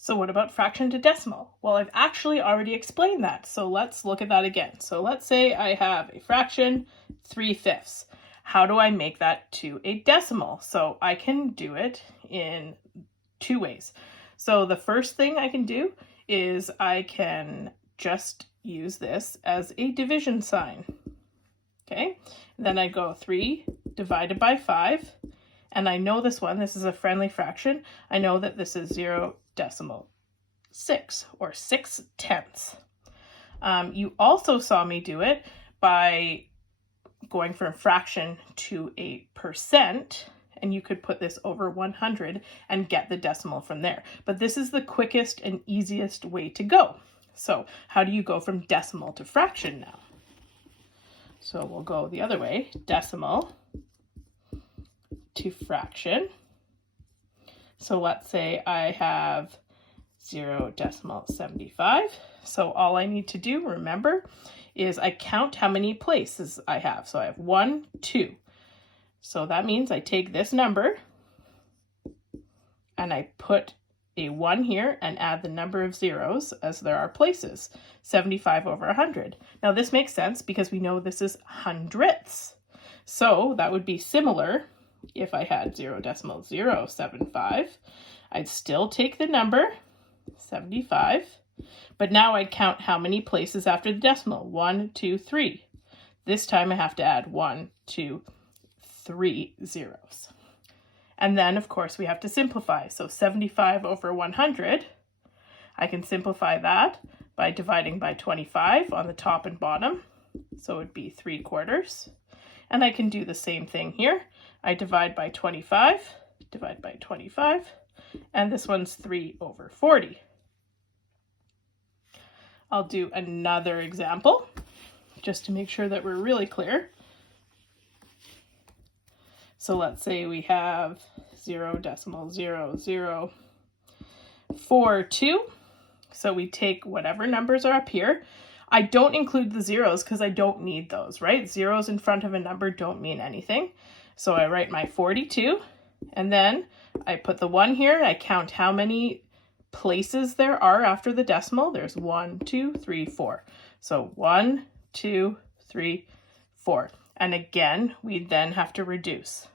So what about fraction to decimal? Well, I've actually already explained that, so let's look at that again. So let's say I have a fraction 3/5. How do I make that to a decimal? So I can do it in two ways. So the first thing I can do is I can just use this as a division sign. Okay, then I go 3 divided by 5, and I know this one, this is a friendly fraction. I know that this is 0.6 or 6/10. You also saw me do it by going from fraction to a percent, and you could put this over 100 and get the decimal from there. But this is the quickest and easiest way to go. So how do you go from decimal to fraction now? So we'll go the other way, decimal to fraction. So let's say I have 0.75. So all I need to do, remember, is I count how many places I have. So I have 1, 2. So that means I take this number and I put a 1 here and add the number of zeros as there are places, 75 over 100. Now this makes sense because we know this is hundredths. So that would be similar if I had 0.075. I'd still take the number, 75, but now I'd count how many places after the decimal, 1, 2, 3. This time I have to add 1, 2, 3 zeros. And then, of course, we have to simplify. So 75 over 100, I can simplify that by dividing by 25 on the top and bottom. So it would be 3/4. And I can do the same thing here. I divide by 25, divide by 25, and this one's 3/40. I'll do another example just to make sure that we're really clear. So let's say we have 0.0042. So we take whatever numbers are up here. I don't include the zeros because I don't need those, right? Zeros in front of a number don't mean anything. So I write my 42, and then I put the 1 here. I count how many places there are after the decimal. There's 1, 2, 3, 4. So 1, 2, 3, 4. And again, we then have to reduce.